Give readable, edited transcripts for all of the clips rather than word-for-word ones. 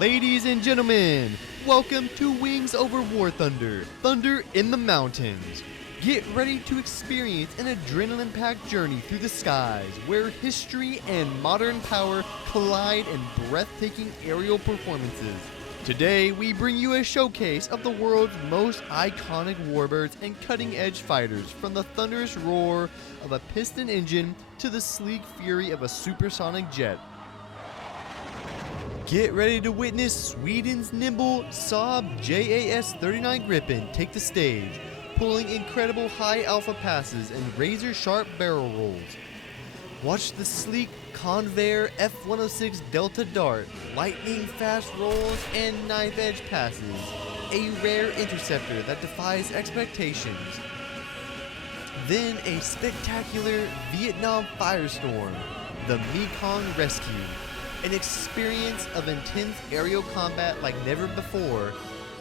Ladies and gentlemen, welcome to Wings Over War Thunder, Thunder in the Mountains. Get ready to experience an adrenaline-packed journey through the skies where history and modern power collide in breathtaking aerial performances. Today, we bring you a showcase of the world's most iconic warbirds and cutting-edge fighters, from the thunderous roar of a piston engine to the sleek fury of a supersonic jet. Get ready to witness Sweden's nimble Saab JAS-39 Gripen take the stage, pulling incredible high alpha passes and razor-sharp barrel rolls. Watch the sleek Convair F.6 Delta Dart, lightning fast rolls and knife-edge passes, a rare interceptor that defies expectations. Then a spectacular Vietnam firestorm, the Mekong Rescue, an experience of intense aerial combat like never before,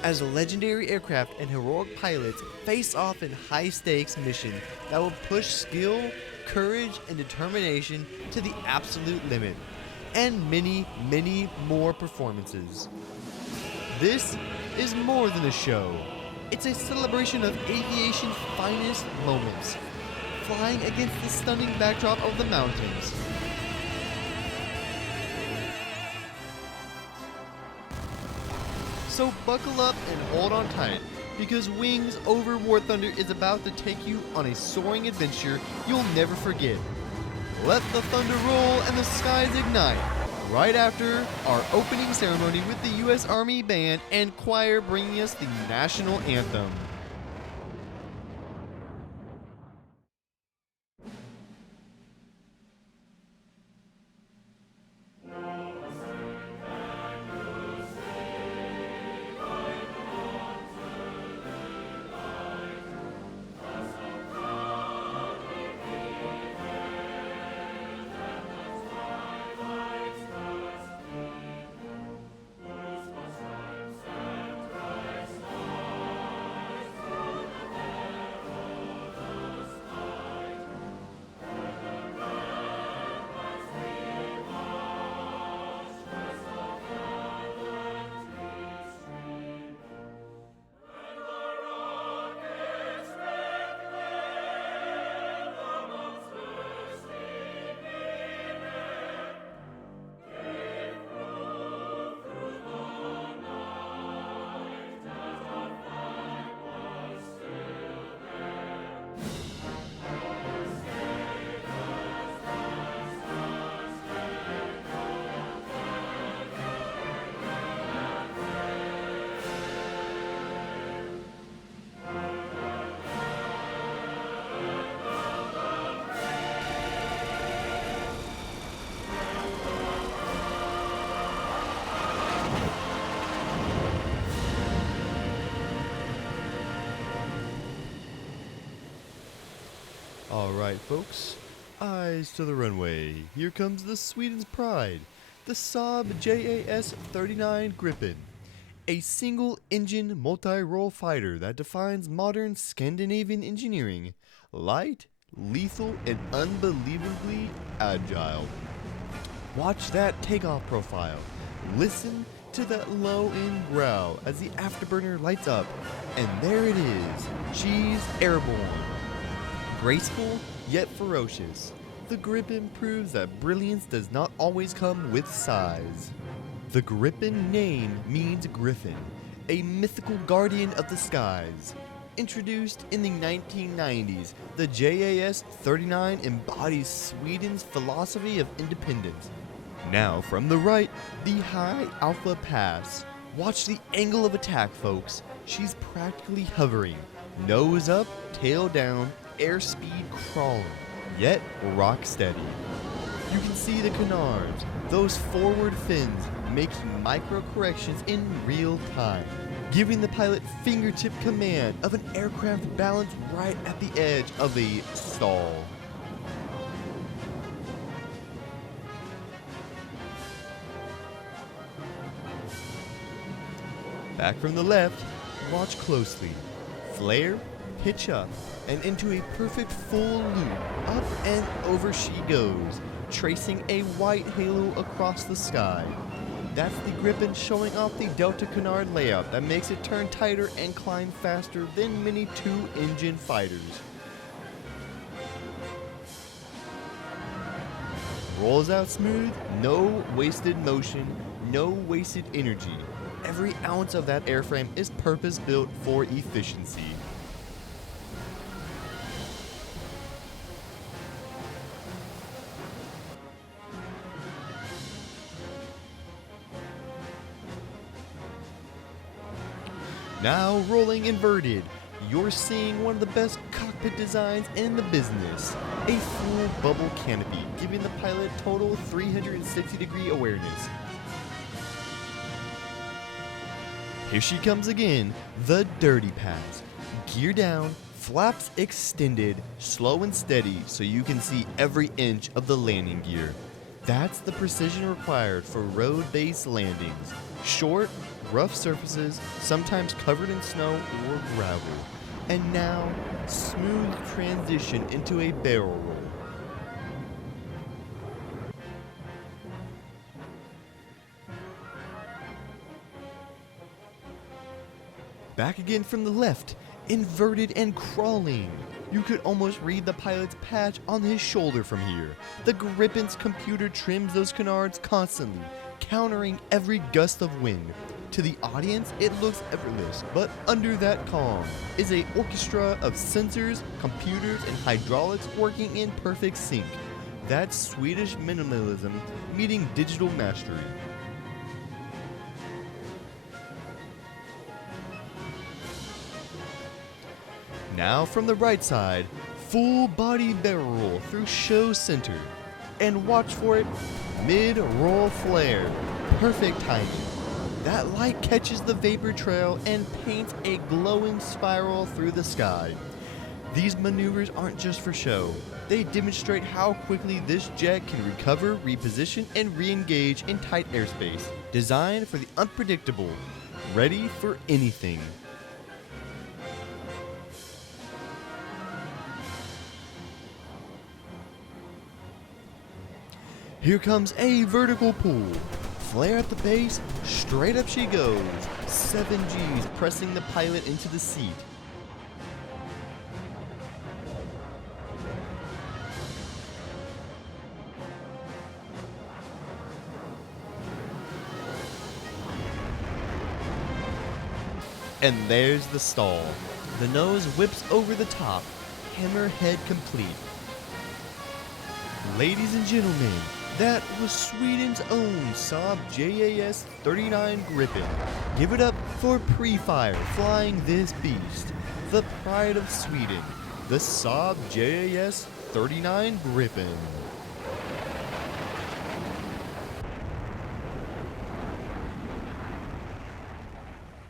as legendary aircraft and heroic pilots face off in high-stakes missions that will push skill, courage, and determination to the absolute limit, and many, many more performances. This is more than a show. It's a celebration of aviation's finest moments, flying against the stunning backdrop of the mountains. So buckle up and hold on tight, because Wings Over War Thunder is about to take you on a soaring adventure you'll never forget. Let the thunder roll and the skies ignite, right after our opening ceremony with the U.S. Army Band and Choir bringing us the national anthem. Alright folks, eyes to the runway. Here comes the Sweden's pride, the Saab JAS-39 Gripen, a single-engine multi-role fighter that defines modern Scandinavian engineering, light, lethal, and unbelievably agile. Watch that takeoff profile. Listen to that low-end growl as the afterburner lights up, and there it is. She's airborne. Graceful, yet ferocious, the Gripen proves that brilliance does not always come with size. The Gripen name means griffin, a mythical guardian of the skies. Introduced in the 1990s, the JAS-39 embodies Sweden's philosophy of independence. Now from the right, the High Alpha Pass. Watch the angle of attack, folks. She's practically hovering, nose up, tail down, airspeed crawling, yet rock steady. You can see the canards, those forward fins, making micro corrections in real time, giving the pilot fingertip command of an aircraft balanced right at the edge of a stall. Back from the left, watch closely. Flare, pitch up, and into a perfect full loop. Up and over she goes, tracing a white halo across the sky. That's the Gripen showing off the Delta Canard layout that makes it turn tighter and climb faster than many two-engine fighters. Rolls out smooth, no wasted motion, no wasted energy. Every ounce of that airframe is purpose-built for efficiency. Now rolling inverted, you're seeing one of the best cockpit designs in the business. A full bubble canopy, giving the pilot total 360-degree awareness. Here she comes again, the dirty pass. Gear down, flaps extended, slow and steady so you can see every inch of the landing gear. That's the precision required for road-based landings. Short, rough surfaces, sometimes covered in snow or gravel. And now, smooth transition into a barrel roll. Back again from the left, inverted and crawling. You could almost read the pilot's patch on his shoulder from here. The Gripen's computer trims those canards constantly, countering every gust of wind. To the audience, it looks effortless, but under that calm is an orchestra of sensors, computers, and hydraulics working in perfect sync. That's Swedish minimalism meeting digital mastery. Now from the right side, full body barrel roll through show center. And watch for it, mid-roll flare. Perfect timing. That light catches the vapor trail and paints a glowing spiral through the sky. These maneuvers aren't just for show. They demonstrate how quickly this jet can recover, reposition, and re-engage in tight airspace. Designed for the unpredictable. Ready for anything. Here comes a vertical pull. Flare at the base, straight up she goes. 7 G's pressing the pilot into the seat. And there's the stall. The nose whips over the top, hammerhead complete. Ladies and gentlemen, that was Sweden's own Saab JAS 39 Gripen. Give it up for pre-fire flying this beast. The pride of Sweden, the Saab JAS 39 Gripen.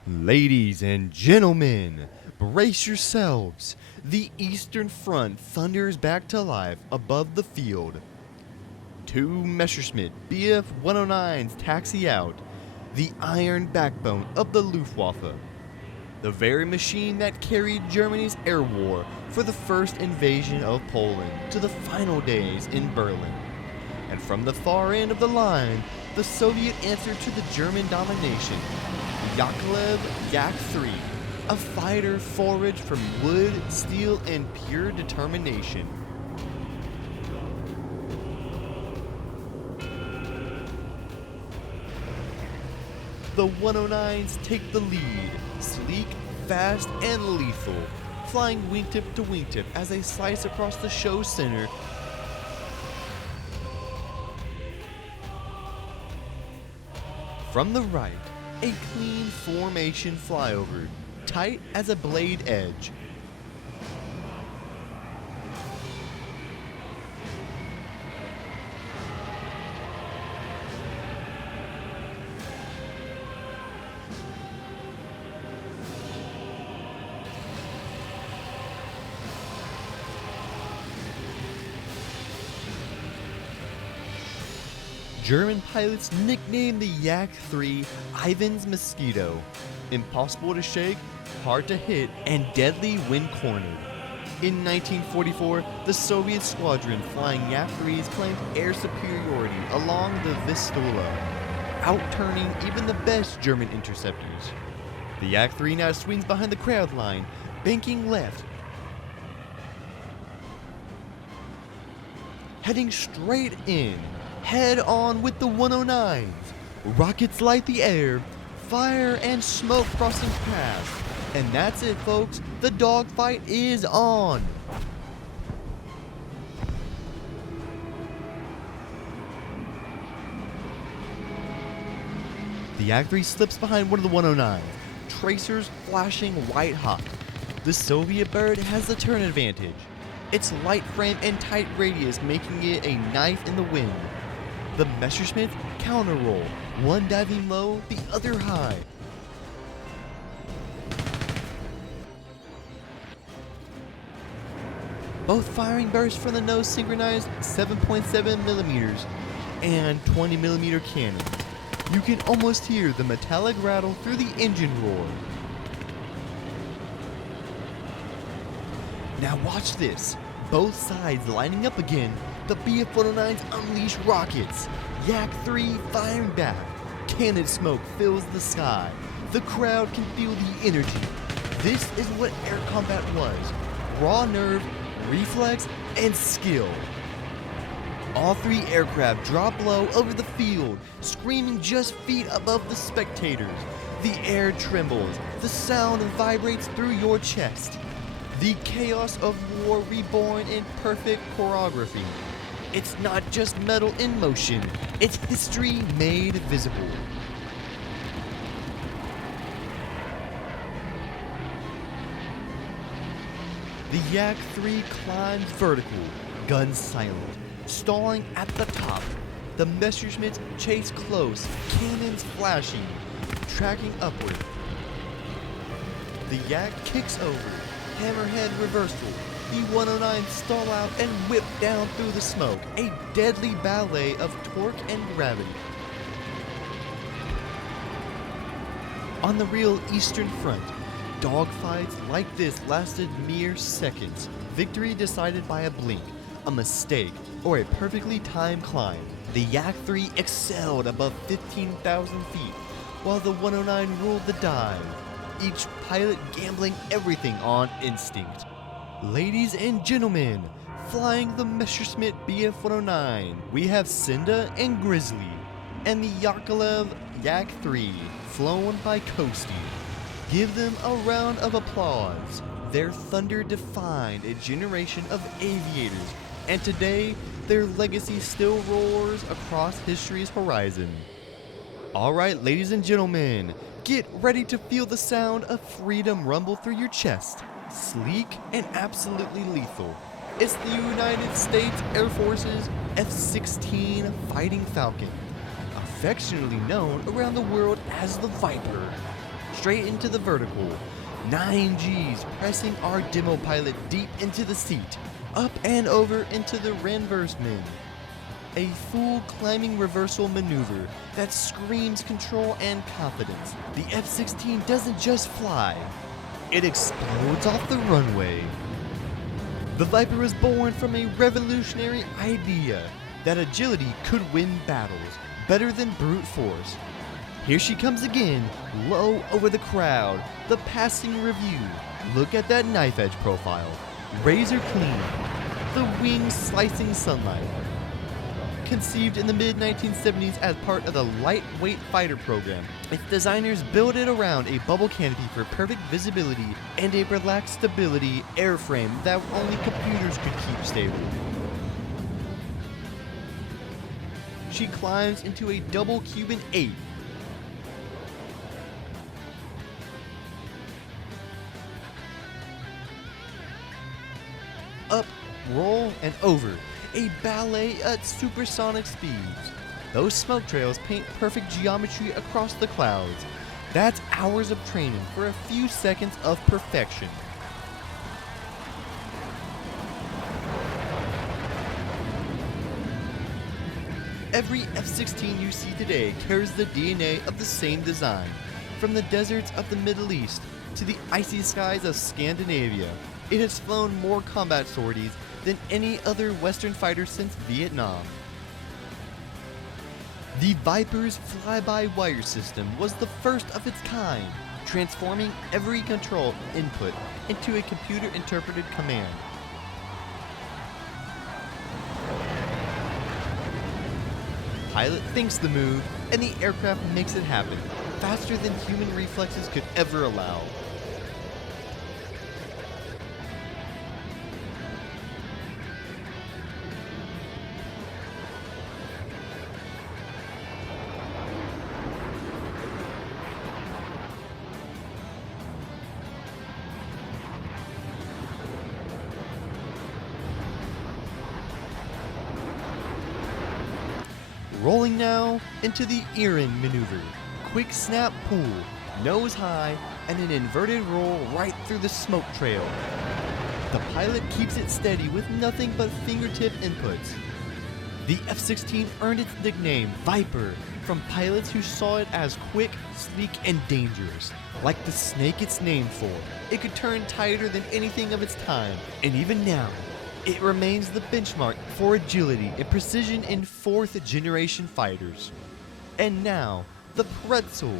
Ladies and gentlemen, brace yourselves. The Eastern Front thunders back to life above the field. 2 Messerschmitt Bf 109s taxi out, the iron backbone of the Luftwaffe. The very machine that carried Germany's air war for the first invasion of Poland to the final days in Berlin. And from the far end of the line, the Soviet answer to the German domination, Yakovlev Yak-3, a fighter forged from wood, steel, and pure determination. The 109s take the lead, sleek, fast, and lethal, flying wingtip to wingtip as they slice across the show center. From the right, a clean formation flyover, tight as a blade edge. German pilots nicknamed the Yak-3 Ivan's Mosquito. Impossible to shake, hard to hit, and deadly when cornered. In 1944, the Soviet squadron flying Yak-3s claimed air superiority along the Vistula. out-turning even the best German interceptors. The Yak-3 now swings behind the crowd line, banking left, heading straight in, head on with the 109s. Rockets light the air, fire and smoke crossing paths. And that's it, folks. The dogfight is on. The Yak-3 slips behind one of the 109s, tracers flashing white hot. The Soviet bird has the turn advantage, its light frame and tight radius making it a knife in the wind. The Messerschmitt counter roll, one diving low, the other high. Both firing bursts from the nose synchronized 7.7 millimeters and 20 millimeter cannon. You can almost hear the metallic rattle through the engine roar. Now watch this. Both sides lining up again. The Bf-109s unleash rockets. Yak-3 firing back. Cannon smoke fills the sky. The crowd can feel the energy. This is what air combat was. Raw nerve, reflex, and skill. All three aircraft drop low over the field, screaming just feet above the spectators. The air trembles. The sound vibrates through your chest. The chaos of war reborn in perfect choreography. It's not just metal in motion, it's history made visible. The Yak-3 climbs vertical, guns silent, stalling at the top. The Messerschmitts chase close, cannons flashing, tracking upward. The Yak kicks over, hammerhead reversal. The 109 stall out and whip down through the smoke, a deadly ballet of torque and gravity. On the real Eastern Front, dogfights like this lasted mere seconds. Victory decided by a blink, a mistake, or a perfectly timed climb. The Yak-3 excelled above 15,000 feet, while the 109 ruled the dive, each pilot gambling everything on instinct. Ladies and gentlemen, flying the Messerschmitt Bf-109, we have Cinda and Grizzly, and the Yakolev Yak-3, flown by Kosti. Give them a round of applause. Their thunder defined a generation of aviators, and today their legacy still roars across history's horizon. Alright, ladies and gentlemen, get ready to feel the sound of freedom rumble through your chest. Sleek and absolutely lethal. It's the United States Air Force's F-16 Fighting Falcon, affectionately known around the world as the Viper. Straight into the vertical, 9 Gs pressing our demo pilot deep into the seat, up and over into the renversement. A full climbing reversal maneuver that screams control and confidence. The F-16 doesn't just fly, it explodes off the runway. The Viper was born from a revolutionary idea that agility could win battles better than brute force. Here she comes again, low over the crowd, the passing review. Look at that knife edge profile, razor clean, the wings slicing sunlight. Conceived in the mid-1970s as part of the lightweight fighter program, its designers built it around a bubble canopy for perfect visibility and a relaxed stability airframe that only computers could keep stable. She climbs into a double Cuban 8. Up, roll, and over. A ballet at supersonic speeds. Those smoke trails paint perfect geometry across the clouds. That's hours of training for a few seconds of perfection. Every F-16 you see today carries the DNA of the same design. From the deserts of the Middle East to the icy skies of Scandinavia, it has flown more combat sorties than any other Western fighter since Vietnam. The Viper's fly-by-wire system was the first of its kind, transforming every control input into a computer-interpreted command. Pilot thinks the move, and the aircraft makes it happen, faster than human reflexes could ever allow. Rolling now into the Airshow maneuver. Quick snap pull, nose high, and an inverted roll right through the smoke trail. The pilot keeps it steady with nothing but fingertip inputs. The F-16 earned its nickname Viper from pilots who saw it as quick, sleek, and dangerous. Like the snake it's named for, it could turn tighter than anything of its time, and even now, it remains the benchmark for agility and precision in fourth-generation fighters. And now, the pretzel.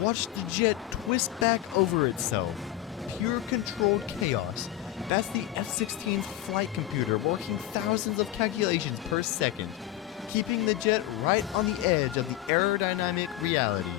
Watch the jet twist back over itself. Pure controlled chaos. That's the F-16's flight computer working thousands of calculations per second, keeping the jet right on the edge of the aerodynamic reality.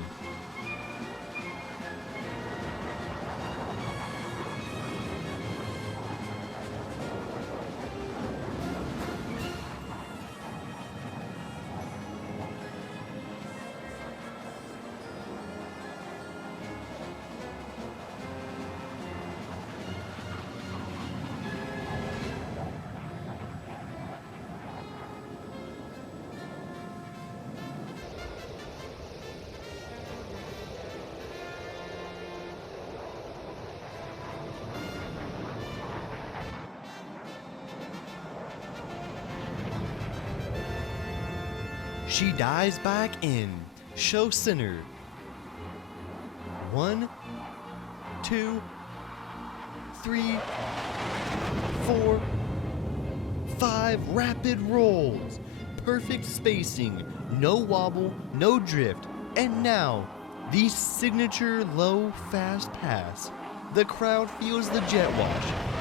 She dives back in. Show center. 1, 2, 3, 4, 5 rapid rolls. Perfect spacing. No wobble, no drift. And now, the signature low fast pass. The crowd feels the jet wash.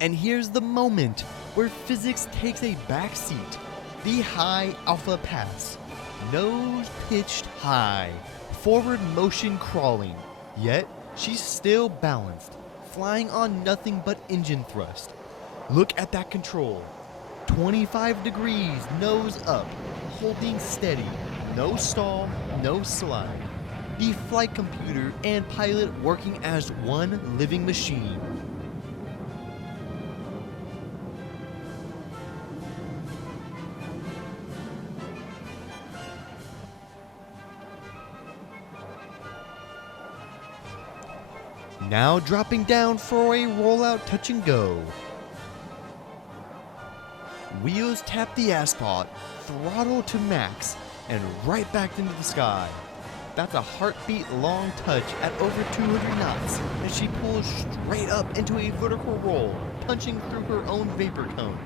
And here's the moment where physics takes a back seat. The high alpha pass. Nose pitched high. Forward motion crawling. Yet, she's still balanced, flying on nothing but engine thrust. Look at that control. 25 degrees, nose up, holding steady. No stall, no slide. The flight computer and pilot working as one living machine. Now dropping down for a rollout touch and go. Wheels tap the asphalt, throttle to max, and right back into the sky. That's a heartbeat long touch at over 200 knots as she pulls straight up into a vertical roll, punching through her own vapor cone.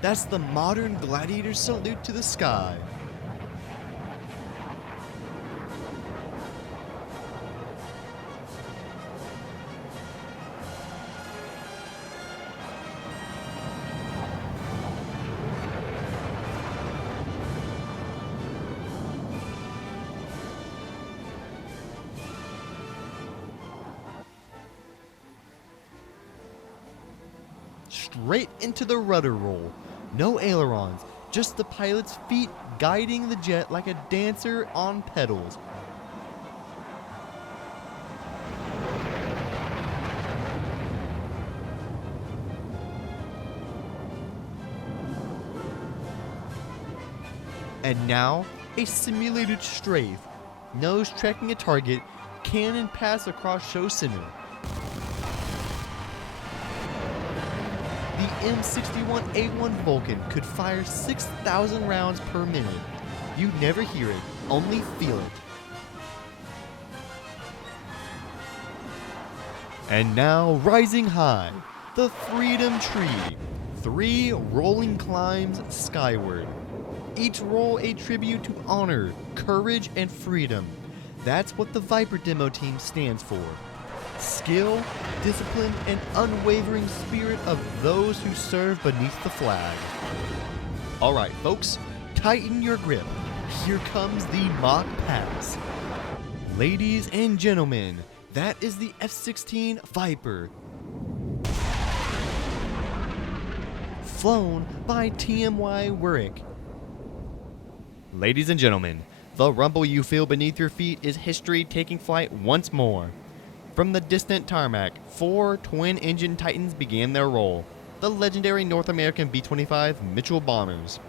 That's the modern gladiator salute to the sky. Straight into the rudder roll. No ailerons, just the pilot's feet guiding the jet like a dancer on pedals. And now, a simulated strafe. nose tracking a target, cannon pass across show center. The M61A1 Falcon could fire 6,000 rounds per minute. You never hear it, only feel it. And now, rising high, the Freedom Tree. 3 rolling climbs skyward. Each roll a tribute to honor, courage, and freedom. That's what the Viper demo team stands for. Skill, discipline, and unwavering spirit of those who serve beneath the flag. Alright folks, tighten your grip. Here comes the mock pass. Ladies and gentlemen, that is the F-16 Viper. Flown by TMY Warwick. Ladies and gentlemen, the rumble you feel beneath your feet is history taking flight once more. From the distant tarmac, 4 twin-engine Titans began their roll, the legendary North American B-25 Mitchell bombers.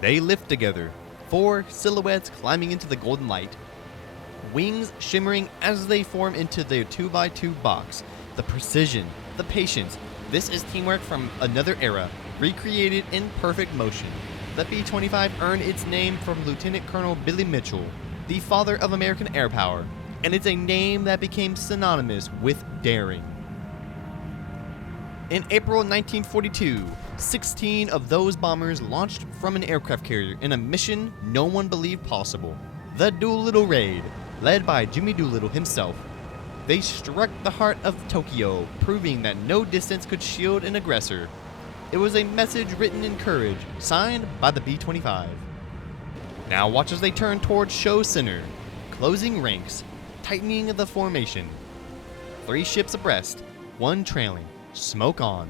They lift together, 4 silhouettes climbing into the golden light, wings shimmering as they form into their 2x2 box. The precision, the patience, this is teamwork from another era, recreated in perfect motion. The B-25 earned its name from Lieutenant Colonel Billy Mitchell, the father of American air power, and it's a name that became synonymous with daring. In April 1942, 16 of those bombers launched from an aircraft carrier in a mission no one believed possible, the Doolittle Raid, led by Jimmy Doolittle himself. They struck the heart of Tokyo, proving that no distance could shield an aggressor. It was a message written in courage, signed by the B-25. Now watch as they turn towards show center, closing ranks, tightening the formation. 3 ships abreast, 1 trailing, smoke on.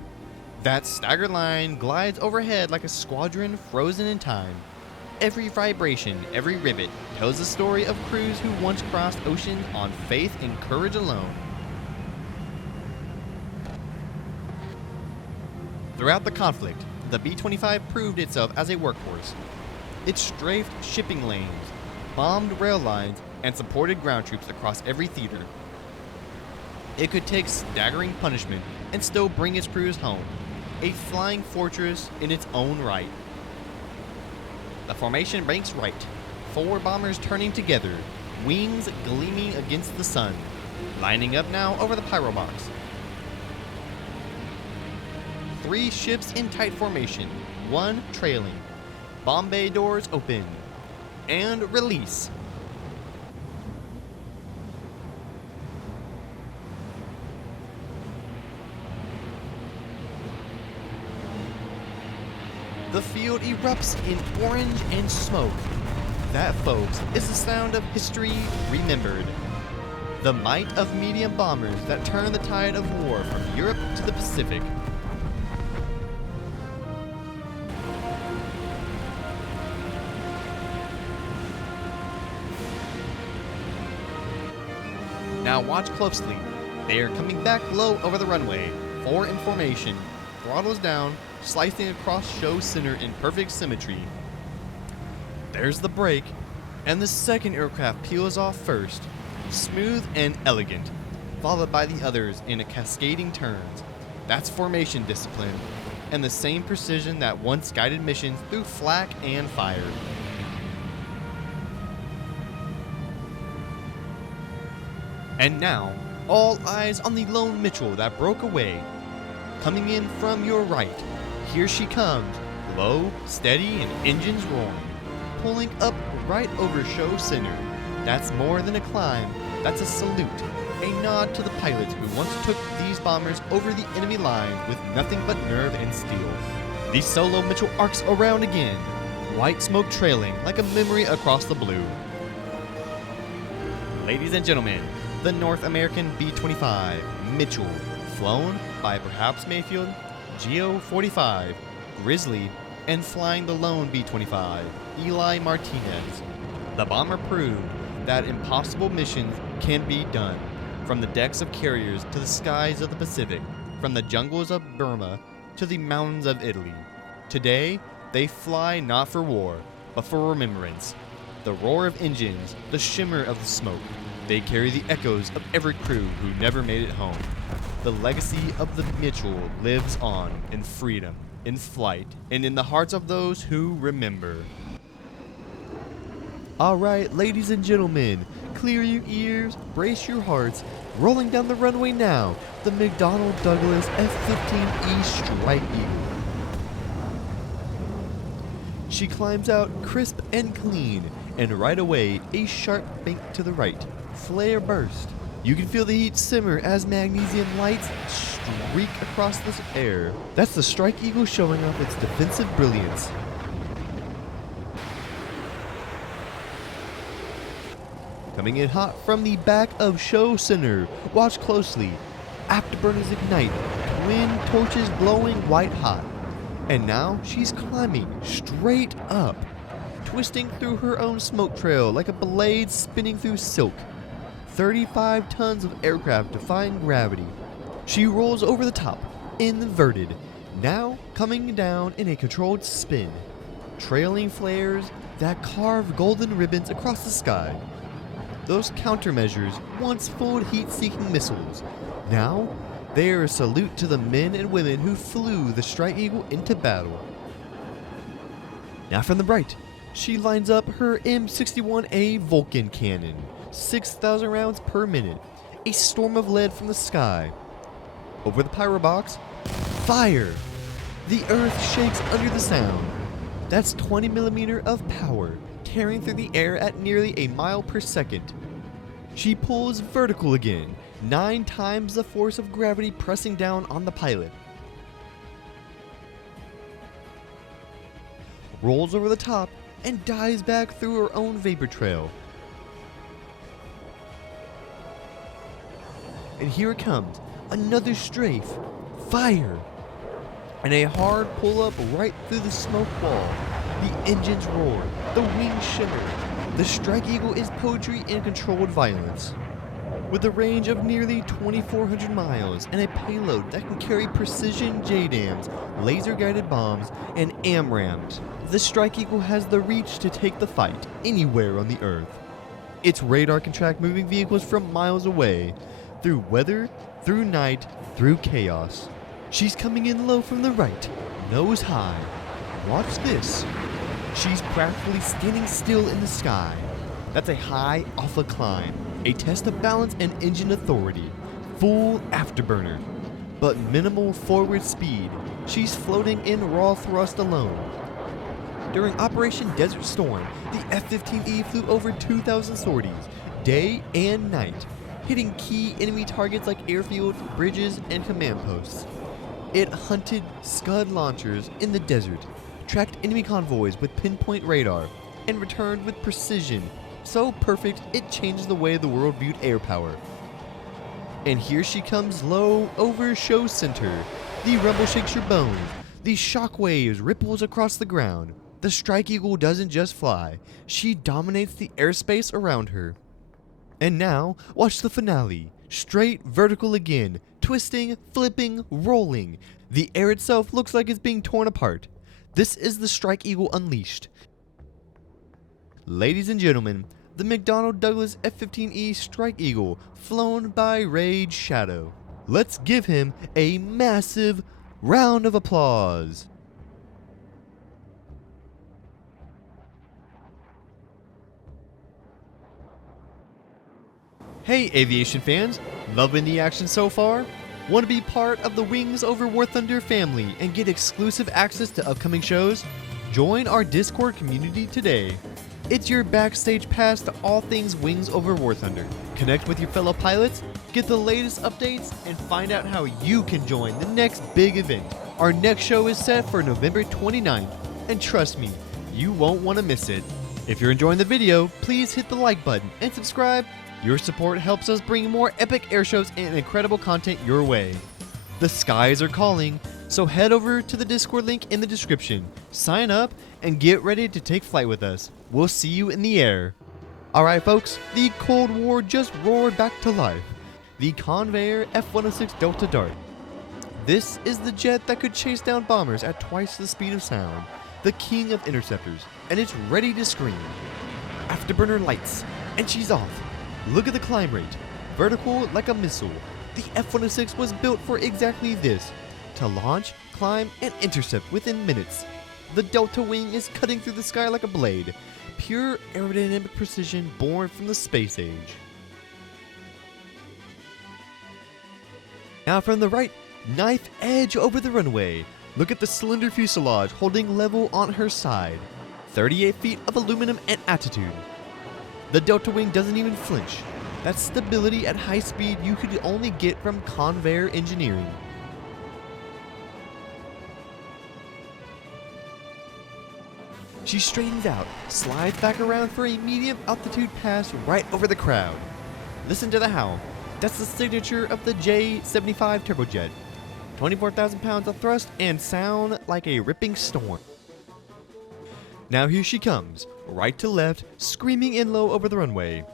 That staggered line glides overhead like a squadron frozen in time. Every vibration, every rivet tells the story of crews who once crossed oceans on faith and courage alone. Throughout the conflict, the B-25 proved itself as a workhorse. It strafed shipping lanes, bombed rail lines, and supported ground troops across every theater. It could take staggering punishment and still bring its crews home, a flying fortress in its own right. The formation ranks right, 4 bombers turning together, wings gleaming against the sun, lining up now over the pyro box. 3 ships in tight formation, 1 trailing. Bomb bay doors open. And release. The field erupts in orange and smoke. That, folks, is the sound of history remembered. The might of medium bombers that turned the tide of war from Europe to the Pacific. Now watch closely. They are coming back low over the runway. 4 in formation. Throttles down, slicing across show center in perfect symmetry. There's the brake, and the second aircraft peels off first, smooth and elegant, followed by the others in a cascading turns. That's formation discipline, and the same precision that once guided missions through flak and fire. And now, all eyes on the lone Mitchell that broke away. Coming in from your right, here she comes, low, steady, and engines roaring, pulling up right over show center. That's more than a climb, that's a salute, a nod to the pilots who once took these bombers over the enemy lines with nothing but nerve and steel. The solo Mitchell arcs around again, white smoke trailing like a memory across the blue. Ladies and gentlemen, the North American B-25 Mitchell, flown by perhaps Mayfield, Geo-45, Grizzly, and flying the lone B-25, Eli Martinez. The bomber proved that impossible missions can be done, from the decks of carriers to the skies of the Pacific, from the jungles of Burma to the mountains of Italy. Today, they fly not for war, but for remembrance. The roar of engines, the shimmer of the smoke. They carry the echoes of every crew who never made it home. The legacy of the Mitchell lives on in freedom, in flight, and in the hearts of those who remember. Alright, ladies and gentlemen, clear your ears, brace your hearts. Rolling down the runway now, the McDonnell Douglas F-15E Strike Eagle. She climbs out crisp and clean, and right away, a sharp bank to the right. Flare burst. You can feel the heat simmer as magnesium lights streak across the air. That's the Strike Eagle showing off its defensive brilliance. Coming in hot from the back of Show Center. Watch closely. Afterburners ignite. Twin torches blowing white hot. And now she's climbing straight up, twisting through her own smoke trail like a blade spinning through silk. 35 tons of aircraft defying gravity. She rolls over the top, inverted, now coming down in a controlled spin. Trailing flares that carve golden ribbons across the sky. Those countermeasures once full heat-seeking missiles. Now, they are a salute to the men and women who flew the Strike Eagle into battle. Now from the right, she lines up her M61A Vulcan cannon, 6,000 rounds per minute, a storm of lead from the sky. Over the pyro box, fire! The earth shakes under the sound. That's 20 millimeter of power, tearing through the air at nearly a mile per second. She pulls vertical again, 9 times the force of gravity pressing down on the pilot. Rolls over the top and dives back through her own vapor trail. And here it comes, another strafe, fire, and a hard pull-up right through the smoke wall. The engines roar, the wings shimmer. The Strike Eagle is poetry in controlled violence. With a range of nearly 2,400 miles and a payload that can carry precision JDAMs, laser-guided bombs, and AMRAAMs, the Strike Eagle has the reach to take the fight anywhere on the Earth. Its radar can track moving vehicles from miles away, through weather, through night, through chaos. She's coming in low from the right, nose high. Watch this. She's practically standing still in the sky. That's a high alpha climb, a test of balance and engine authority. Full afterburner, but minimal forward speed. She's floating in raw thrust alone. During Operation Desert Storm, the F-15E flew over 2,000 sorties, day and night, hitting key enemy targets like airfields, bridges, and command posts. It hunted Scud launchers in the desert, tracked enemy convoys with pinpoint radar, and returned with precision so perfect it changed the way the world viewed air power. And here she comes low over Show Center. The rumble shakes your bones. The shockwaves ripples across the ground. The Strike Eagle doesn't just fly, she dominates the airspace around her. And now, watch the finale. Straight vertical again, twisting, flipping, rolling. The air itself looks like it's being torn apart. This is the Strike Eagle unleashed. Ladies and gentlemen, the McDonnell Douglas F-15E Strike Eagle, flown by Rage Shadow. Let's give him a massive round of applause. Hey Aviation fans, loving the action so far? Want to be part of the Wings Over War Thunder family and get exclusive access to upcoming shows? Join our Discord community today. It's your backstage pass to all things Wings Over War Thunder. Connect with your fellow pilots, get the latest updates, and find out how you can join the next big event. Our next show is set for November 29th, and trust me, you won't want to miss it. If you're enjoying the video, please hit the like button and subscribe. Your support helps us bring more epic air shows and incredible content your way. The skies are calling, so head over to the Discord link in the description, sign up, and get ready to take flight with us. We'll see you in the air. Alright folks, the Cold War just roared back to life. The Convair F-106 Delta Dart. This is the jet that could chase down bombers at twice the speed of sound, the king of interceptors, and it's ready to scream. afterburner lights, and she's off. Look at the climb rate. Vertical like a missile. The F-106 was built for exactly this. To launch, climb, and intercept within minutes. The Delta Wing is cutting through the sky like a blade. Pure aerodynamic precision born from the space age. Now from the right, knife edge over the runway. Look at the cylinder fuselage holding level on her side. 38 feet of aluminum and attitude. The Delta Wing doesn't even flinch. That's stability at high speed you could only get from Convair engineering. She straightens out, slides back around for a medium altitude pass right over the crowd. Listen to the howl. That's the signature of the J-75 turbojet. 24,000 pounds of thrust and sound like a ripping storm. Now here she comes, right to left, screaming in low over the runway.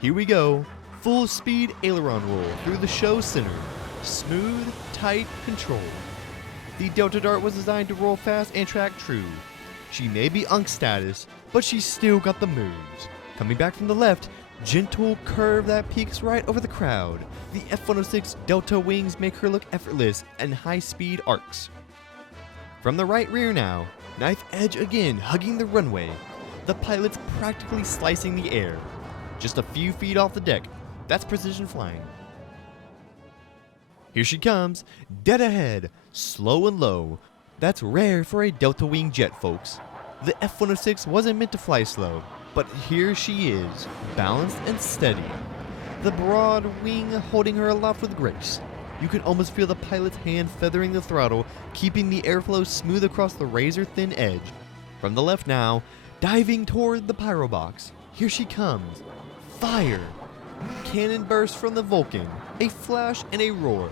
Here we go, full speed aileron roll through the show center. Smooth, tight control. The Delta Dart was designed to roll fast and track true. She may be Unk status, but she's still got the moves. Coming back from the left, gentle curve that peaks right over the crowd. The F-106 Delta wings make her look effortless and high-speed arcs. From the right rear now, knife edge again hugging the runway. The pilot's practically slicing the air. Just a few feet off the deck. That's precision flying. Here she comes, dead ahead, slow and low. That's rare for a Delta Wing jet, folks. The F-106 wasn't meant to fly slow, but here she is, balanced and steady. The broad wing holding her aloft with grace. You can almost feel the pilot's hand feathering the throttle, keeping the airflow smooth across the razor-thin edge. From the left now, diving toward the pyro box. Here she comes. Fire! Cannon burst from the Vulcan, a flash and a roar.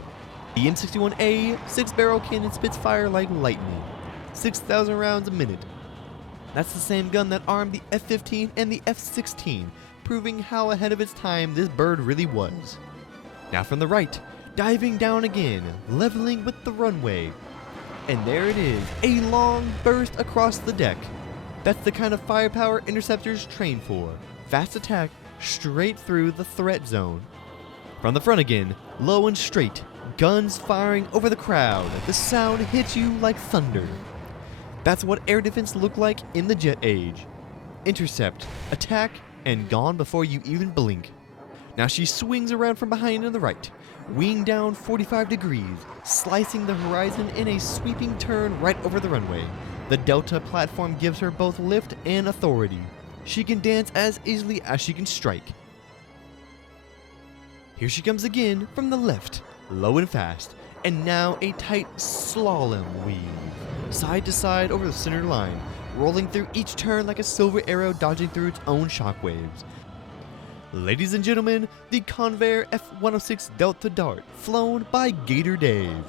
The M61A 6-barrel cannon spits fire like lightning, 6,000 rounds a minute. That's the same gun that armed the F-15 and the F-16, proving how ahead of its time this bird really was. Now from the right, diving down again, leveling with the runway. And there it is, a long burst across the deck. That's the kind of firepower interceptors train for. Fast attack, straight through the threat zone. From the front again, low and straight, guns firing over the crowd. The sound hits you like thunder. That's what air defense looked like in the jet age. Intercept, attack, and gone before you even blink. Now she swings around from behind on the right, wing down 45 degrees, slicing the horizon in a sweeping turn right over the runway. The Delta platform gives her both lift and authority. She can dance as easily as she can strike. Here she comes again from the left, low and fast, and now a tight slalom weave. Side to side over the center line, rolling through each turn like a silver arrow dodging through its own shockwaves. Ladies and gentlemen, the Convair F-106 Delta Dart, flown by Gator Dave.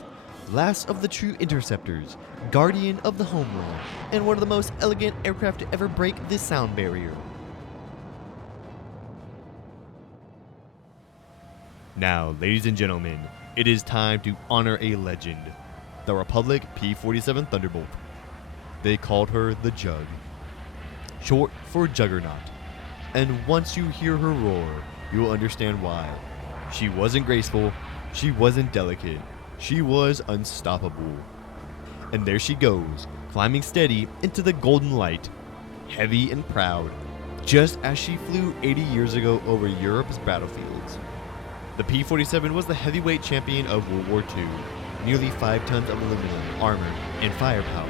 Last of the true interceptors, guardian of the homeworld, and one of the most elegant aircraft to ever break this sound barrier. Now, ladies and gentlemen, it is time to honor a legend. The Republic P-47 Thunderbolt. They called her the Jug, short for Juggernaut. And once you hear her roar, you will understand why. She wasn't graceful, she wasn't delicate, she was unstoppable. And there she goes, climbing steady into the golden light, heavy and proud, just as she flew 80 years ago over Europe's battlefields. The P-47 was the heavyweight champion of World War II, nearly 5 tons of aluminum, armor, and firepower.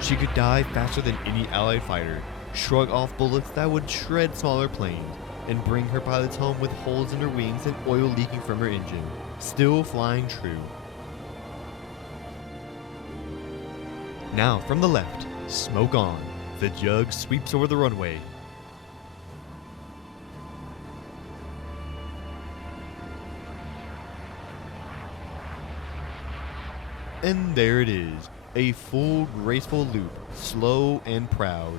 She could dive faster than any Allied fighter, shrug off bullets that would shred smaller planes, and bring her pilots home with holes in her wings and oil leaking from her engine, still flying true. Now from the left, smoke on, the Jug sweeps over the runway. And there it is, a full graceful loop, slow and proud.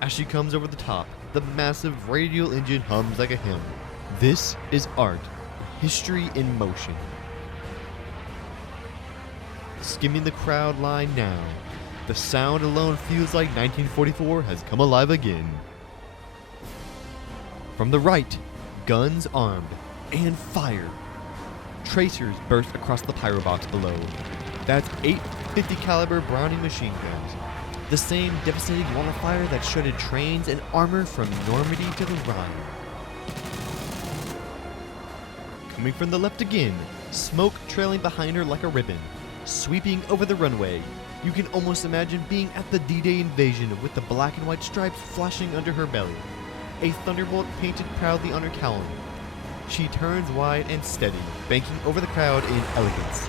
As she comes over the top, the massive radial engine hums like a hymn. This is art, history in motion. Skimming the crowd line now, The sound alone feels like 1944 has come alive again. From the right, guns armed and fire. Tracers burst across the pyro box below. That's 850 caliber Browning machine guns. The same devastating wall of fire that shredded trains and armor from Normandy to the Rhine. Coming from the left again, smoke trailing behind her like a ribbon, sweeping over the runway. You can almost imagine being at the D-Day invasion with the black and white stripes flashing under her belly. A thunderbolt painted proudly on her cowl. She turns wide and steady, banking over the crowd in elegance.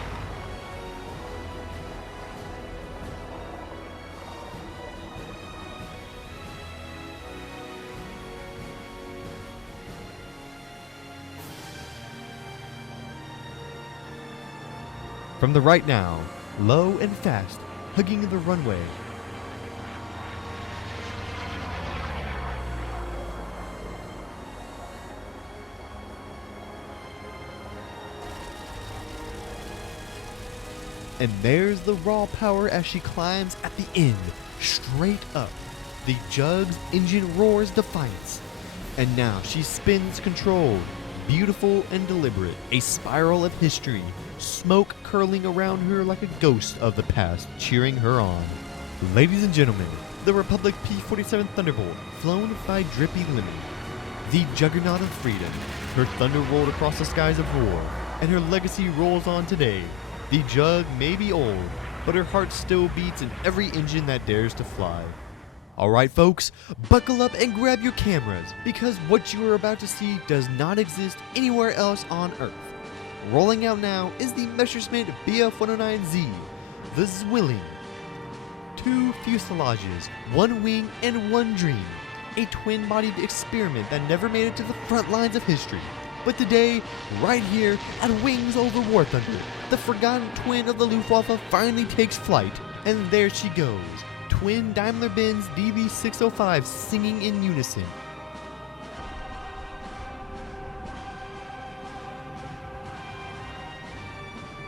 From the right now, low and fast, hugging the runway. And there's the raw power as she climbs at the end, straight up. The Jug's engine roars defiance. And now she spins controlled, beautiful and deliberate, a spiral of history. Smoke curling around her like a ghost of the past, cheering her on. Ladies and gentlemen, the Republic P-47 Thunderbolt, flown by Drippy Lemon. The juggernaut of freedom. Her thunder rolled across the skies of war, and her legacy rolls on today. The Jug may be old, but her heart still beats in every engine that dares to fly. Alright folks, buckle up and grab your cameras, because what you are about to see does not exist anywhere else on Earth. Rolling out now is the Messerschmitt Bf-109Z, the Zwilling. 2 fuselages, 1 wing and 1 dream. A twin-bodied experiment that never made it to the front lines of history. But today, right here at Wings Over War Thunder, the forgotten twin of the Luftwaffe finally takes flight. And there she goes, twin Daimler-Benz DB605 singing in unison.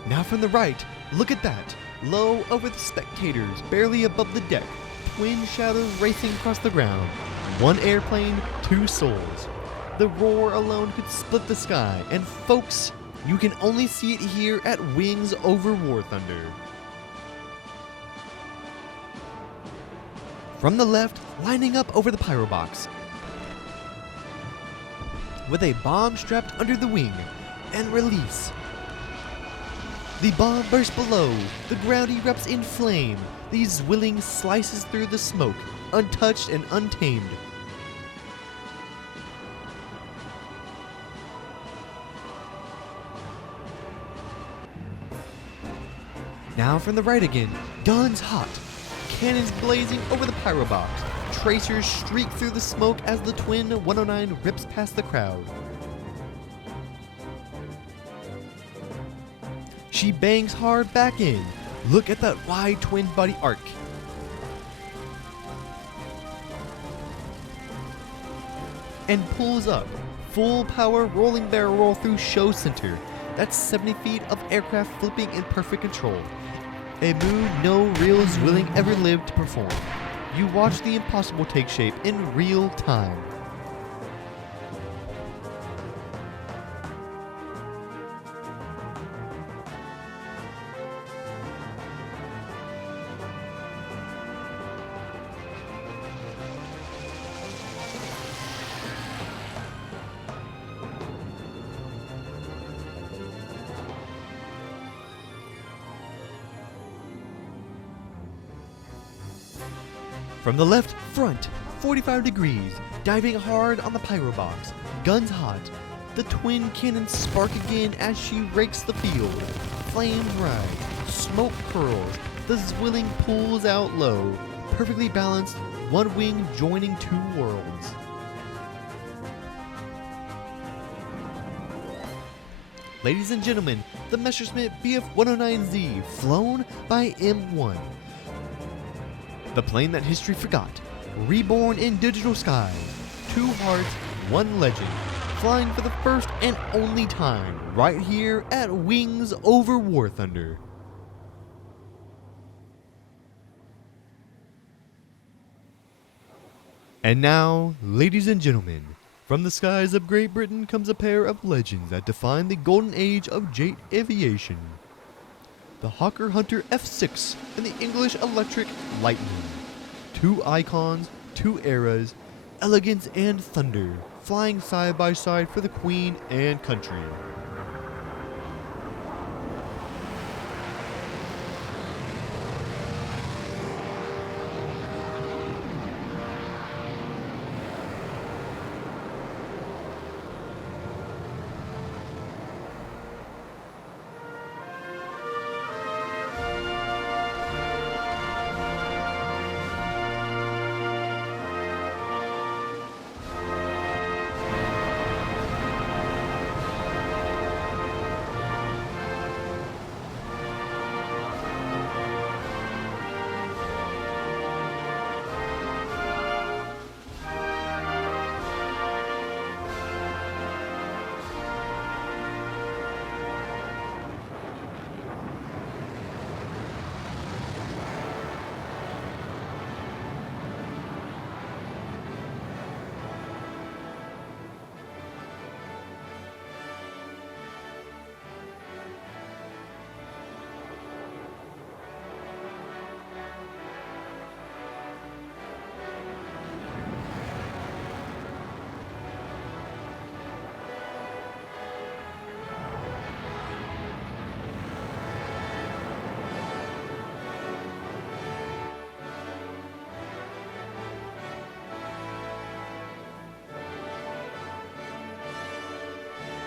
Now from the right, look at that. Low over the spectators, barely above the deck. Twin shadows racing across the ground. 1 airplane, 2 souls. The roar alone could split the sky. And folks, you can only see it here at Wings Over War Thunder. From the left, lining up over the pyro box. With a bomb strapped under the wing. And release. The bomb bursts below, the ground erupts in flame, the Zwilling slices through the smoke, untouched and untamed. Now from the right again, guns hot, cannons blazing over the pyro box, tracers streak through the smoke as the twin 109 rips past the crowd. She bangs hard back in. Look at that wide twin body arc. And pulls up. Full power rolling barrel roll through show center. That's 70 feet of aircraft flipping in perfect control. A move no real Zwilling ever lived to perform. You watch the impossible take shape in real time. From the left front, 45 degrees, diving hard on the pyro box, guns hot. The twin cannons spark again as she rakes the field. Flames rise, smoke curls, the Zwilling pulls out low, perfectly balanced, 1 wing joining 2 worlds. Ladies and gentlemen, the Messerschmitt Bf-109Z, flown by M1. The plane that history forgot, reborn in digital skies. 2 hearts, 1 legend, flying for the first and only time, right here at Wings Over War Thunder. And now, ladies and gentlemen, from the skies of Great Britain comes a pair of legends that define the golden age of jet aviation. The Hawker Hunter F.6 and the English Electric Lightning. Two icons, two eras, elegance and thunder, flying side by side for the Queen and country.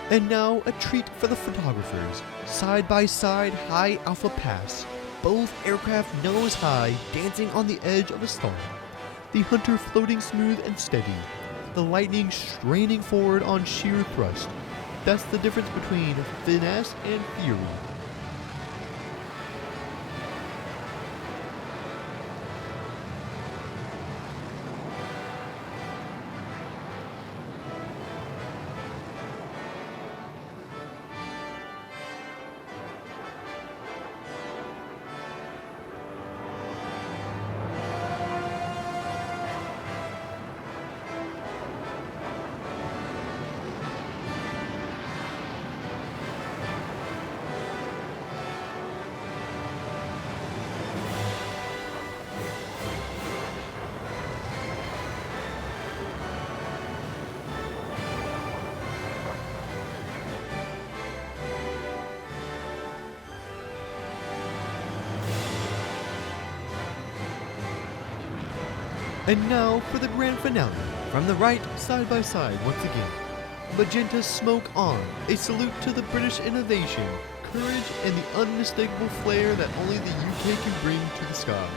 And now a treat for the photographers. Side by side, high alpha pass. Both aircraft nose high, dancing on the edge of a star. The Hunter floating smooth and steady. The Lightning straining forward on sheer thrust. That's the difference between finesse and fury. And now for the grand finale. From the right, side by side once again. Magenta smoke on, a salute to the British innovation, courage, and the unmistakable flair that only the UK can bring to the skies.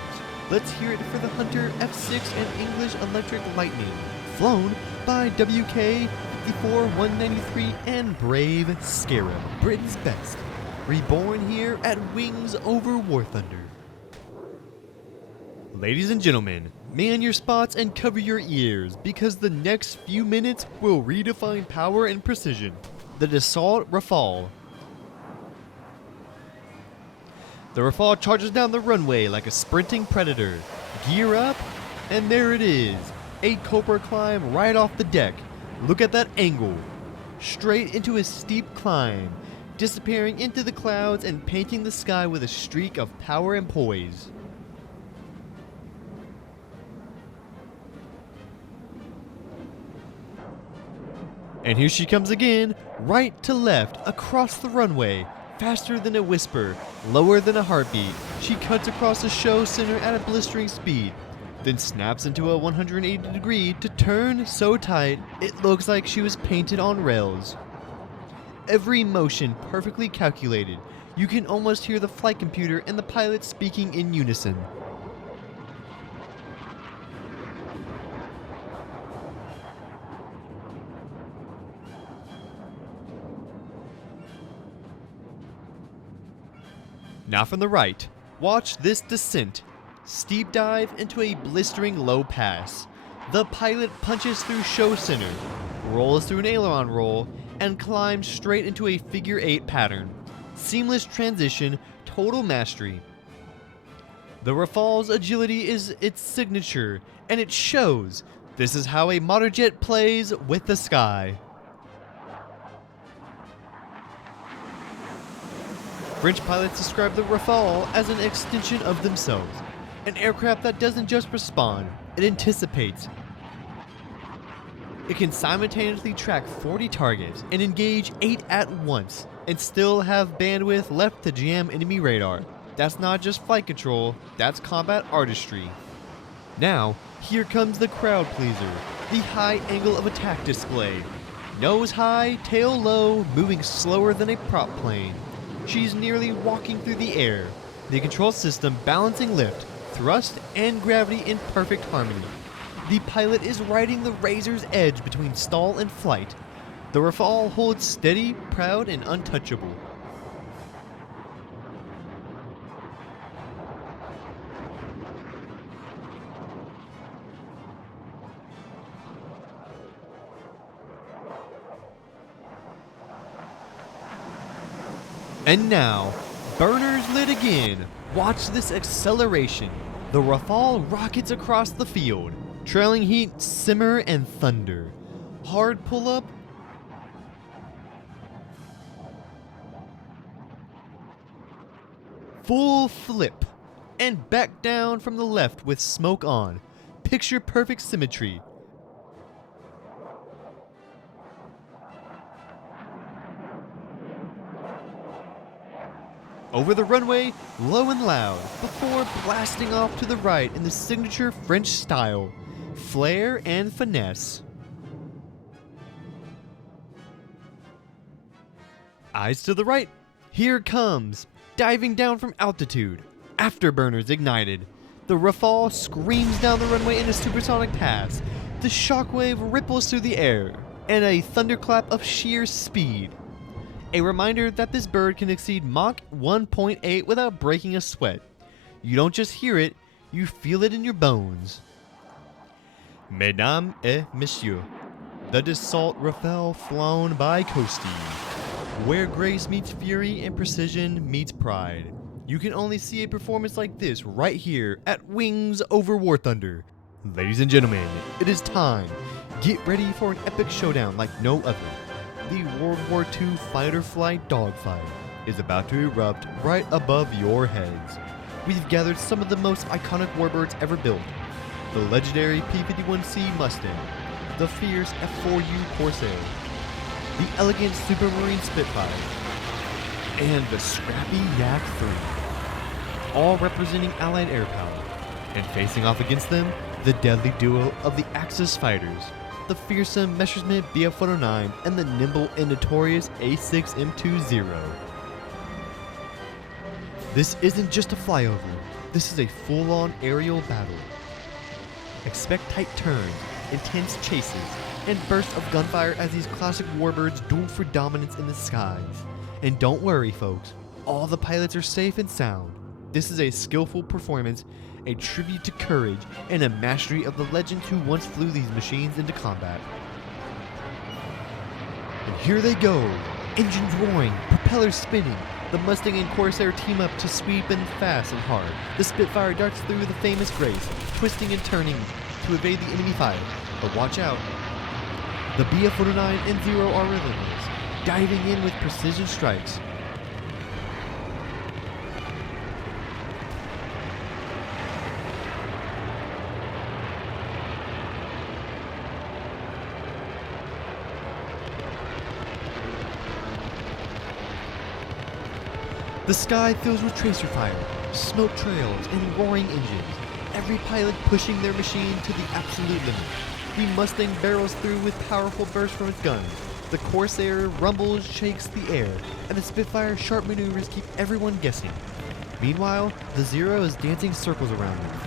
Let's hear it for the Hunter F6 and English Electric Lightning, flown by WK 54-193 and brave Scarab, Britain's best, reborn here at Wings over War Thunder. Ladies and gentlemen, man your spots and cover your ears, because the next few minutes will redefine power and precision. The Dassault Rafale. The Rafale charges down the runway like a sprinting predator. Gear up, and there it is. A Cobra climb right off the deck. Look at that angle. Straight into a steep climb, disappearing into the clouds and painting the sky with a streak of power and poise. And here she comes again, right to left, across the runway, faster than a whisper, lower than a heartbeat. She cuts across the show center at a blistering speed, then snaps into a 180 degree to turn so tight it looks like she was painted on rails. Every motion perfectly calculated. You can almost hear the flight computer and the pilot speaking in unison. Now from the right, watch this descent. Steep dive into a blistering low pass. The pilot punches through show center, rolls through an aileron roll, and climbs straight into a figure 8 pattern. Seamless transition, total mastery. The Rafale's agility is its signature, and it shows. This is how a modern jet plays with the sky. French pilots describe the Rafale as an extension of themselves. An aircraft that doesn't just respond, it anticipates. It can simultaneously track 40 targets and engage 8 at once, and still have bandwidth left to jam enemy radar. That's not just flight control, that's combat artistry. Now, here comes the crowd pleaser, the high angle of attack display. Nose high, tail low, moving slower than a prop plane. She's nearly walking through the air, the control system balancing lift, thrust, and gravity in perfect harmony. The pilot is riding the razor's edge between stall and flight. The Rafale holds steady, proud, and untouchable. And now, burners lit again. Watch this acceleration. The Rafale rockets across the field. Trailing heat, simmer, and thunder. Hard pull-up. Full flip. And back down from the left with smoke on. Picture perfect symmetry. Over the runway, low and loud, before blasting off to the right in the signature French style. Flair and finesse. Eyes to the right. Here it comes, diving down from altitude. Afterburners ignited. The Rafale screams down the runway in a supersonic pass. The shockwave ripples through the air, and a thunderclap of sheer speed. A reminder that this bird can exceed Mach 1.8 without breaking a sweat. You don't just hear it, you feel it in your bones. Mesdames et messieurs, the Dassault Rafale flown by Coastie. Where grace meets fury and precision meets pride. You can only see a performance like this right here at Wings Over War Thunder. Ladies and gentlemen, it is time. Get ready for an epic showdown like no other. The World War II fighter flight dogfight is about to erupt right above your heads. We've gathered some of the most iconic warbirds ever built. The legendary P-51C Mustang, the fierce F-4U Corsair, the elegant Supermarine Spitfire, and the scrappy Yak-3, all representing Allied air power. And facing off against them, the deadly duo of the Axis fighters, the fearsome Messerschmitt Bf-109 and the nimble and notorious A6 M20. This isn't just a flyover, this is a full-on aerial battle. Expect tight turns, intense chases, and bursts of gunfire as these classic warbirds duel for dominance in the skies. And don't worry folks, all the pilots are safe and sound. This is a skillful performance, a tribute to courage, and a mastery of the legends who once flew these machines into combat. And here they go, engines roaring, propellers spinning. The Mustang and Corsair team up to sweep in fast and hard. The Spitfire darts through the famous grace, twisting and turning to evade the enemy fire. But watch out, the Bf-109 and Zero are relentless, diving in with precision strikes. The sky fills with tracer fire, smoke trails, and roaring engines, every pilot pushing their machine to the absolute limit. The Mustang barrels through with powerful bursts from its guns. The Corsair rumbles, shakes the air, and the Spitfire's sharp maneuvers keep everyone guessing. Meanwhile, the Zero is dancing circles around them.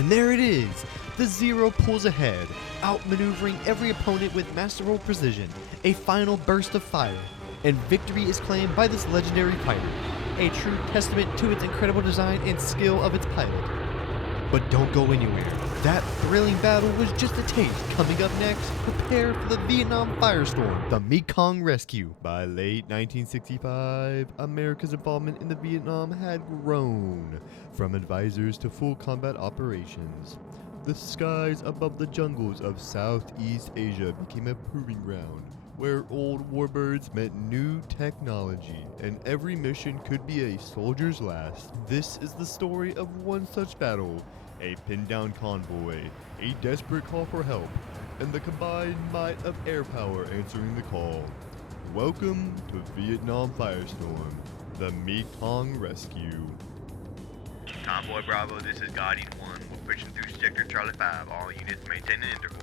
And there it is! The Zero pulls ahead, outmaneuvering every opponent with masterful precision, a final burst of fire, and victory is claimed by this legendary fighter, a true testament to its incredible design and skill of its pilot. But don't go anywhere. That thrilling battle was just a taste. Coming up next, prepare for the Vietnam firestorm, the Mekong Rescue. By late 1965, America's involvement in the Vietnam had grown, from advisors to full combat operations. The skies above the jungles of Southeast Asia became a proving ground, where old warbirds met new technology, and every mission could be a soldier's last. This is the story of one such battle, a pinned-down convoy, a desperate call for help, and the combined might of air power answering the call. Welcome to Vietnam Firestorm, the Mekong Rescue. Convoy Bravo, this is Guardian 1. We're pushing through Sector Charlie 5. All units maintain an interval.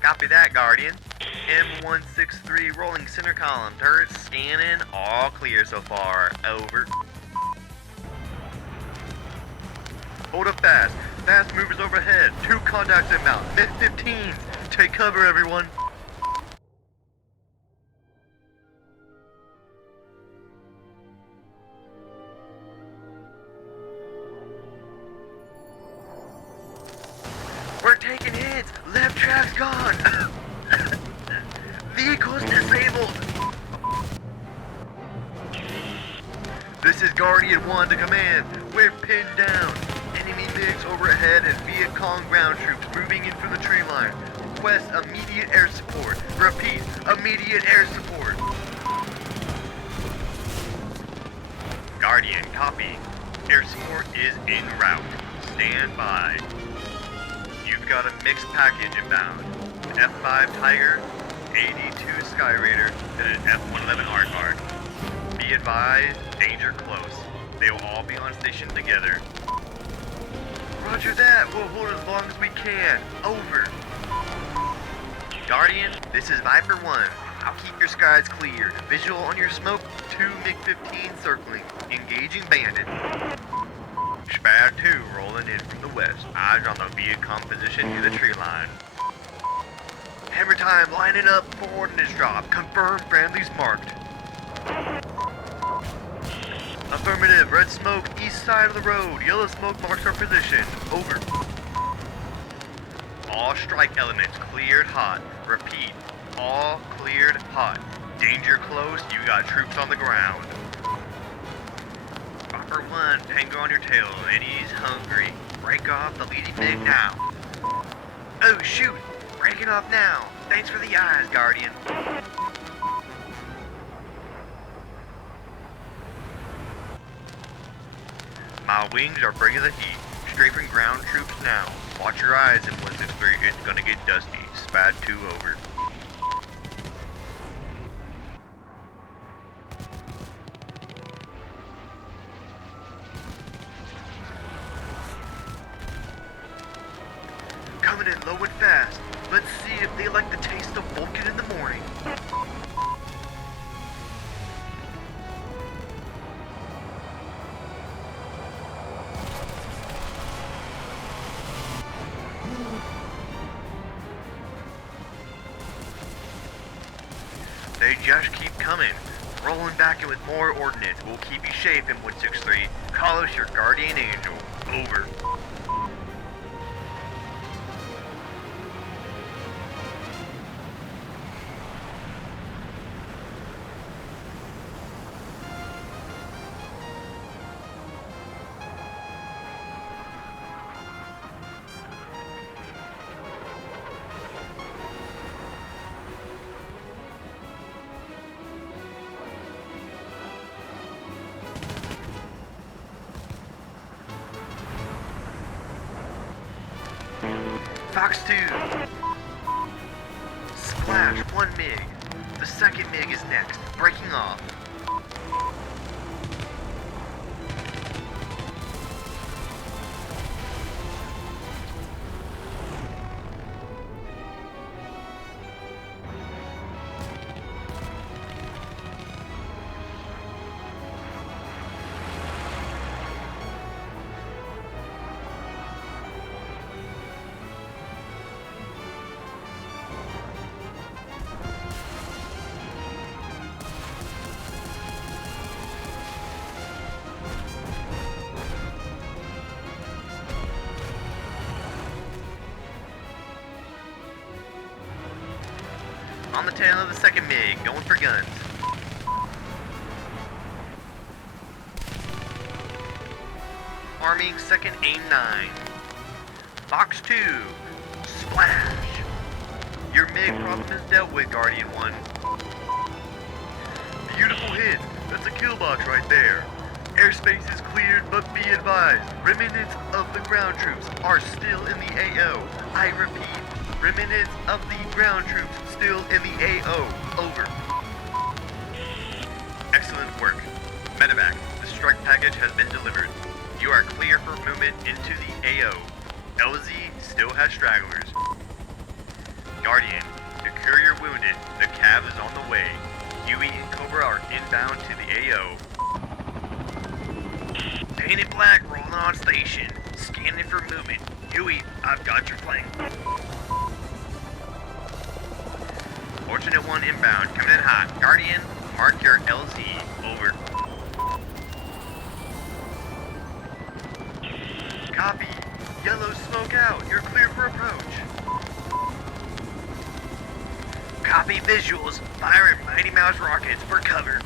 Copy that, Guardian. M163 rolling center column. Turrets scanning. All clear so far. Over. Hold up fast. Fast movers overhead. 2 contacts inbound. Mid-15s. Take cover, everyone. We're taking hits! Left track's gone! Vehicle's disabled! This is Guardian 1 to command. We're pinned down. Enemy MiGs overhead and Viet Cong ground troops moving in from the tree line. Request immediate air support. Repeat, immediate air support. Guardian, copy. Air support is en route. Stand by. You've got a mixed package inbound. An F5 Tiger, AD2 Sky Raider, and an F111 Aardvark. Be advised, danger close. They will all be on station together. Roger that, we'll hold as long as we can. Over. Guardian, this is Viper 1. I'll keep your skies cleared. Visual on your smoke, 2 MiG-15 circling. Engaging bandit. Spad 2 rolling in from the west. Eyes on the Viet Cong position near the tree line. Hammer time, lining up for ordnance drop. Confirm friendlies marked. Affirmative, red smoke, east side of the road. Yellow smoke marks our position. Over. All strike elements cleared hot. Repeat, all cleared hot. Danger close, you got troops on the ground. Viper 1, Tango on your tail, and he's hungry. Break off the leading MiG now. Oh shoot, breaking off now. Thanks for the eyes, Guardian. My wings are bringing the heat. Strafing ground troops now. Watch your eyes in 163, it's gonna get dusty. Spad 2 over. Coming in low and fast. Let's see if they like the taste of Vulcan in the morning. They just keep coming. Rolling back in with more ordnance. We'll keep you safe in 163. Call us your guardian angel. Over. Fox 2. Splash, 1 MiG. The second MiG is next, breaking off. the tail of the second MiG, going for guns. Arming second AIM-9. Box 2. Splash. Your MiG problem is dealt with, Guardian 1. Beautiful hit. That's a kill box right there. Airspace is cleared, but be advised, remnants of the ground troops are still in the AO. I repeat, remnants of the ground troops still in the AO. Over. Excellent work. Medevac, the strike package has been delivered. You are clear for movement into the AO. LZ still has stragglers. Guardian, secure your wounded. The cab is on the way. Huey and Cobra are inbound to the AO. Painted black, rolling on station. Scanning for movement. Huey, I've got your flank. Fortunate one inbound, coming in hot. Guardian, mark your LZ. Over. Copy. Yellow smoke out. You're clear for approach. Copy visuals. Firing Mighty Mouse rockets for cover.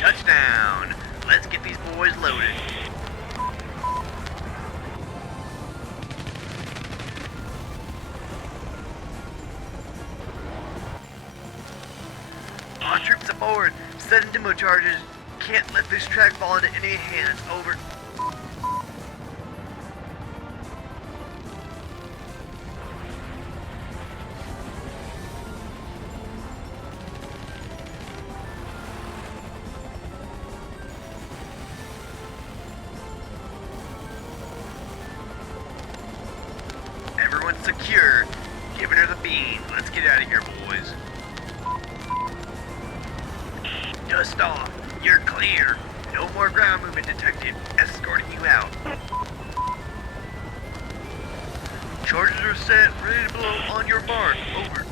Touchdown. Let's get these boys loaded. All troops aboard. Setting demo charges. Can't let this track fall into any hands. Over. Everyone's secure. Giving her the beans. Let's get out of here, boys. Dust off. You're clear. No more ground movement detected. Escorting you out. Charges are set. Ready to blow on your mark. Over.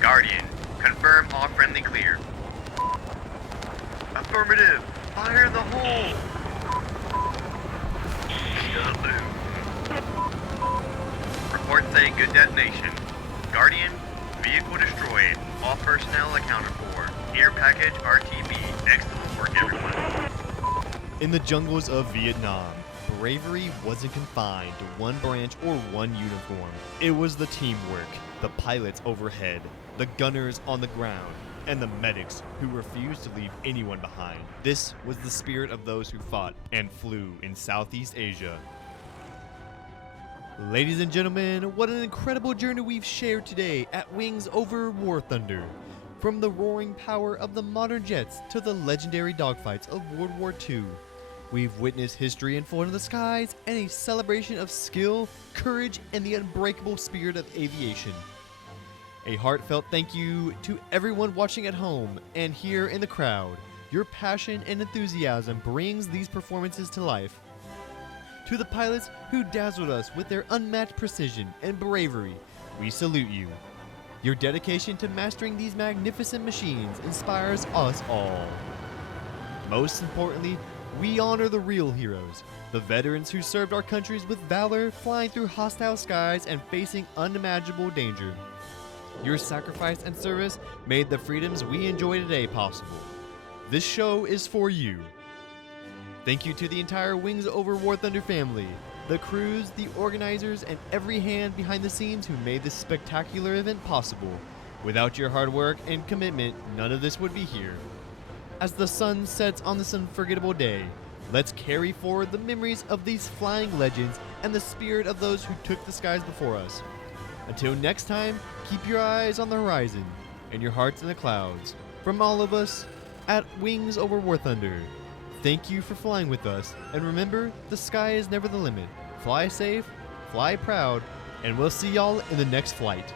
Guardian, confirm all friendly clear. Affirmative. Fire in the hole. Salute. Reports say good detonation. Guardian, vehicle destroyed. All personnel accounted for. Air package RTB. Excellent work, everyone. In the jungles of Vietnam, bravery wasn't confined to one branch or one uniform. It was the teamwork, the pilots overhead, the gunners on the ground, and the medics who refused to leave anyone behind. This was the spirit of those who fought and flew in Southeast Asia. Ladies and gentlemen, what an incredible journey we've shared today at Wings Over War Thunder. From the roaring power of the modern jets to the legendary dogfights of World War II, we've witnessed history unfold in the skies and a celebration of skill, courage, and the unbreakable spirit of aviation. A heartfelt thank you to everyone watching at home and here in the crowd. Your passion and enthusiasm brings these performances to life. To the pilots who dazzled us with their unmatched precision and bravery, we salute you. Your dedication to mastering these magnificent machines inspires us all. Most importantly, we honor the real heroes, the veterans who served our countries with valor, flying through hostile skies and facing unimaginable danger. Your sacrifice and service made the freedoms we enjoy today possible. This show is for you. Thank you to the entire Wings Over War Thunder family, the crews, the organizers, and every hand behind the scenes who made this spectacular event possible. Without your hard work and commitment, none of this would be here. As the sun sets on this unforgettable day, let's carry forward the memories of these flying legends and the spirit of those who took the skies before us. Until next time, keep your eyes on the horizon and your hearts in the clouds. From all of us at Wings Over War Thunder, thank you for flying with us, and remember, the sky is never the limit. Fly safe, fly proud, and we'll see y'all in the next flight.